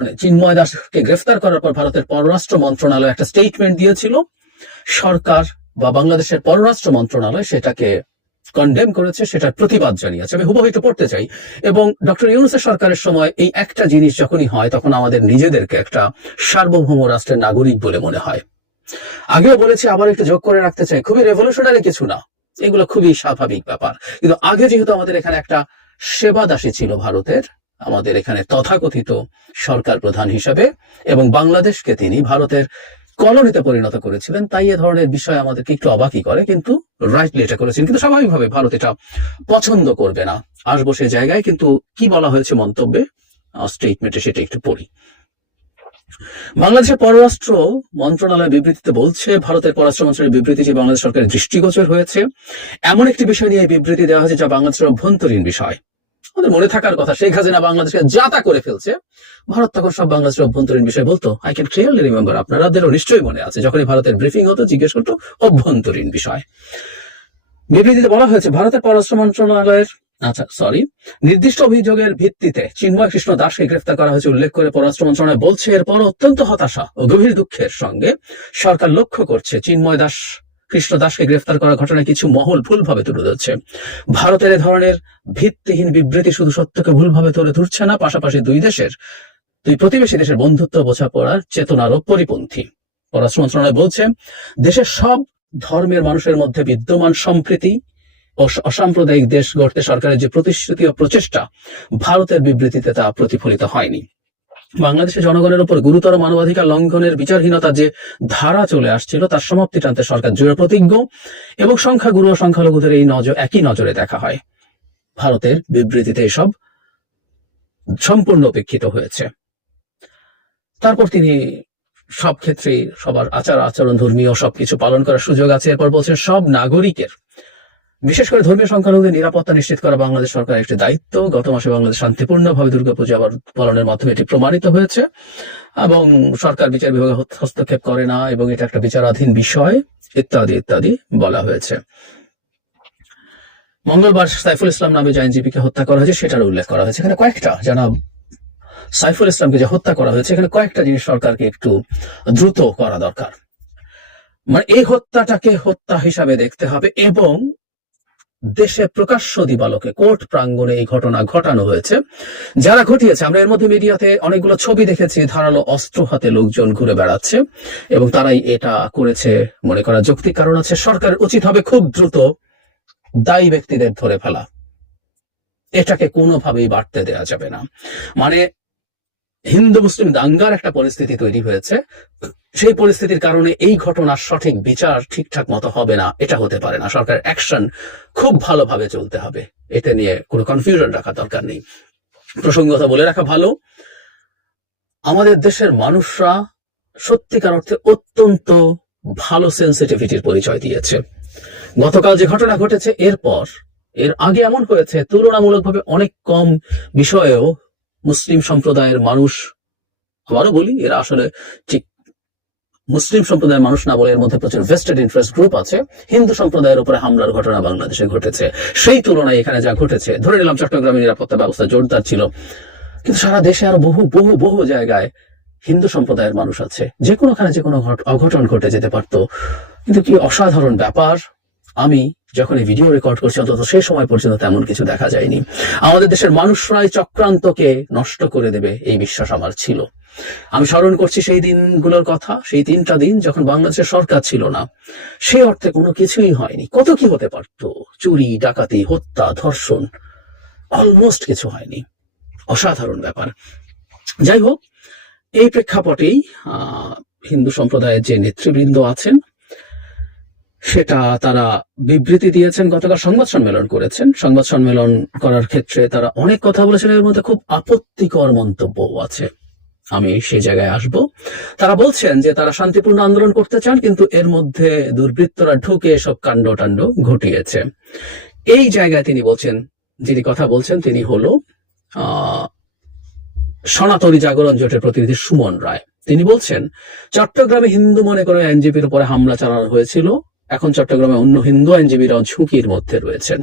মানে চিন্ময় দাসকে গ্রেফতার করার পর ভারতের পররাষ্ট্র মন্ত্রণালয় একটা স্টেটমেন্ট দিয়েছিল। সরকার বা বাংলাদেশের পররাষ্ট্র মন্ত্রণালয় সেটাকে কন্ডেম করেছে, সেটার প্রতিবাদ জানিয়েছে। আমি হুবহু একটু পড়তে চাই। এবং ডক্টর ইউনুসের সরকারের সময় এই একটা জিনিস যখনই হয়, তখন আমাদের নিজেদেরকে একটা সার্বভৌম রাষ্ট্রের নাগরিক বলে মনে হয়। আগেও বলেছি, আবার একটু যোগ করে রাখতে চাই। খুবই রেভলিউশনারি কিছু না। এগুলো খুবই স্বাভাবিক ব্যাপার। কিন্তু আগে যেহেতু আমাদের এখানে একটা সেবাদাসী ছিল ভারতের আমাদের এখানে তথাকথিত সরকার প্রধান হিসাবে এবং বাংলাদেশকে তিনি ভারতের কলোনিতে পরিণত করেছিলেন। তাই এ ধরনের বিষয় আমাদেরকে একটু অবাকই করে, কিন্তু রাইটলি এটা করেছেন। কিন্তু স্বাভাবিকভাবে ভারত এটা পছন্দ করবে না। আসব সে জায়গায়, কিন্তু কি বলা হয়েছে মন্তব্যে? স্টেটমেন্টে সেটা একটু পড়ি। বাংলাদেশের পররাষ্ট্র মন্ত্রণালয় বিবৃতিতে বলছে, ভারতের পররাষ্ট্র মন্ত্রণালয়ের বিবৃতি যে বাংলাদেশ সরকারের দৃষ্টিগোচর হয়েছে। এমন একটি বিষয় নিয়ে বিবৃতি দেওয়া হয়েছে যা বাংলাদেশের অভ্যন্তরীণ বিষয়। আমাদের মনে থাকার কথা, শেখ হাসিনা বাংলাদেশকে যাতা করে ফেলছে। ভারত তখন সব বাংলাদেশের অভ্যন্তরীণ বিষয় বলতো আই ক্যান ক্লিয়ারলি রিমেম্বার আপনারাদেরও নিশ্চয়ই মনে আছে। যখনই ভারতের ব্রিফিং হতো, জিজ্ঞেস করতো, অভ্যন্তরীণ বিষয়। বিবৃতিতে বলা হয়েছে, ভারতের পররাষ্ট্র মন্ত্রণালয়ের আচ্ছা সরি নির্দিষ্ট অভিযোগের ভিত্তিতে চিন্ময় কৃষ্ণ দাসকে গ্রেফতার করা হয়েছে। উল্লেখ করে পররাষ্ট্র মন্ত্রণালয় বলছে এরপর অত্যন্ত হতাশা ও গভীর দুঃখের সঙ্গে সরকার লক্ষ্য করছে চিন্ময় দাস কৃষ্ণ দাসকে গ্রেফতার করার ঘটনায় কিছু মহল ভুলভাবে তুলে ধরছে। ভারতের এ ধরনের ভিত্তিহীন বিবৃতি শুধু সত্যকে ভুলভাবে তুলে ধরছে না, পাশাপাশি দুই দেশের, দুই প্রতিবেশী দেশের বন্ধুত্ব বোঝাপড়ার চেতনারও পরিপন্থী। পররাষ্ট্র মন্ত্রণালয় বলছে, দেশের সব ধর্মের মানুষের মধ্যে বিদ্যমান সম্প্রীতি ও অসাম্প্রদায়িক দেশ গড়তে সরকারের যে প্রতিশ্রুতি ও প্রচেষ্টা, ভারতের বিবৃতিতে তা প্রতিফলিত হয়নি। বাংলাদেশের জনগণের উপর গুরুতর মানবাধিকার লঙ্ঘনের বিচারহীনতা যে ধারা চলে আসছিল, তার সমাপ্তি টানতে সরকার দৃঢ় প্রতিজ্ঞ এবং সংখ্যাগুরু ও সংখ্যালঘুদের এই নজর, একই নজরে দেখা হয়। ভারতের বিবৃতিতে এসব সম্পূর্ণ উপেক্ষিত হয়েছে। তারপর তিনি সব ক্ষেত্রে সবার আচার আচরণ ধর্মীয় সবকিছু পালন করার সুযোগ আছে। এরপর বলছেন, সব নাগরিকের বিশেষ করে ধর্মীয় সংখ্যালঘুদের নিরাপত্তা নিশ্চিত করা বাংলাদেশ সরকারের একটি দায়িত্ব। গত মাসে বাংলাদেশ শান্তিপূর্ণভাবে দুর্গাপূজা আবার পালনের মাধ্যমে এটি প্রমাণিত হয়েছে এবং সরকার বিচার বিভাগে হস্তক্ষেপ করে না এবং এটা একটা বিচারাধীন বিষয়, ইত্যাদি ইত্যাদি বলা হয়েছে। মঙ্গলবার সাইফুল ইসলাম নামে যে আইনজীবীকে হত্যা করা হয়েছে সেটার উল্লেখ করা হয়েছে। এখানে কয়েকটা, জানাব সাইফুল ইসলামকে যে হত্যা করা হয়েছে, এখানে কয়েকটা জিনিস সরকারকে একটু দ্রুত করা দরকার। মানে এই হত্যাটাকে হত্যা হিসাবে দেখতে হবে এবং দেশে প্রকাশ্য দিবালোকে কোর্ট প্রাঙ্গণে এই ঘটনা ঘটানো হয়েছে। যারা ঘটিয়েছে, আমরা এর মধ্যে মিডিয়াতে অনেকগুলো ছবি দেখেছি, ধারালো অস্ত্র হাতে লোকজন ঘুরে বেড়াচ্ছে এবং তারাই এটা করেছে মনে করা যৌক্তিক কারণ আছে সরকারের উচিত হবে খুব দ্রুত দায়ী ব্যক্তিদের ধরে ফেলা। এটাকে কোনোভাবেই বাড়তে দেওয়া যাবে না। মানে হিন্দু মুসলিম দাঙ্গার একটা পরিস্থিতি তৈরি হয়েছে। সেই পরিস্থিতির কারণে এই ঘটনার সঠিক বিচার ঠিকঠাক মতো হবে না, এটা হতে পারে না। সরকার অ্যাকশন খুব ভালোভাবে চলতে হবে। এটা নিয়ে কোনো কনফিউশন রাখা দরকার নেই। প্রসঙ্গত বলে রাখা ভালো, আমাদের দেশের মানুষরা সত্যিকার অর্থে অত্যন্ত ভালো সেন্সিটিভিটির পরিচয় দিয়েছে। গতকাল যে ঘটনা ঘটেছে, এরপর, এর আগে এমন হয়েছে, তুলনামূলকভাবে অনেক কম বিষয়েও মুসলিম সম্প্রদায়ের মানুষ, আবারও বলি, এরা আসলে ঠিক মুসলিম সম্প্রদায়ের মানুষ না বলে এর মধ্যে প্রচুর ভেস্টেড ইন্টারেস্ট গ্রুপ আছে। হিন্দু সম্প্রদায়ের উপরে হামলার ঘটনা বাংলাদেশে ঘটেছে। সেই তুলনায় এখানে যা ঘটেছে, ধরে নিলাম চট্টগ্রামের নিরাপত্তা ব্যবস্থা জোরদার ছিল। কিন্তু সারা দেশে আরও বহু বহু বহু জায়গায় হিন্দু সম্প্রদায়ের মানুষ আছে। যে কোনোখানে যে কোনো ঘট- অঘটন ঘটে যেতে পারতো। কিন্তু কি অসাধারণ ব্যাপার, আমি যখন এই ভিডিও রেকর্ড করছি, অন্তত সেই সময় পর্যন্ত তেমন কিছু দেখা যায়নি। আমাদের দেশের মানুষরাই চক্রান্তকে নষ্ট করে দেবে, এই বিশ্বাস আমার ছিল। আমি স্মরণ করছি সেই দিনগুলোর কথা, সেই তিনটা দিন যখন বাংলাদেশের সরকার ছিল না। সেই অর্থে কোনো কিছুই হয়নি। কত কি হতে পারত? চুরি, ডাকাতি, হত্যা, ধর্ষণ অলমোস্ট কিছু হয়নি। অসাধারণ ব্যাপার। যাই হোক, এই প্রেক্ষাপটেই হিন্দু সম্প্রদায়ের যে নেতৃবৃন্দ আছেন সেটা তারা বিবৃতি দিয়েছেন, গতকাল সংবাদ সম্মেলন করেছেন। সংবাদ সম্মেলন করার ক্ষেত্রে তারা অনেক কথা বলেছেন, এর মধ্যে খুব আপত্তিকর মন্তব্য আছে। আমি সেই জায়গায় আসব। তারা বলছেন যে তারা শান্তিপূর্ণ আন্দোলন করতে চান, কিন্তু এর মধ্যে দুর্বৃত্তরা ঢুকে এসব কাণ্ড টাণ্ড ঘটিয়েছে। এই জায়গায় তিনি বলছেন, যিনি কথা বলছেন তিনি হলো সনাতনী জাগরণ জোটের প্রতিনিধি সুমন রায়। তিনি বলছেন, চট্টগ্রামে হিন্দু মনে করে আইনজীবীর উপরে হামলা চালানো হয়েছিল। এখন চট্টগ্রামে অন্য হিন্দু আইনজীবীরাও ঝুঁকির মধ্যে রয়েছেন।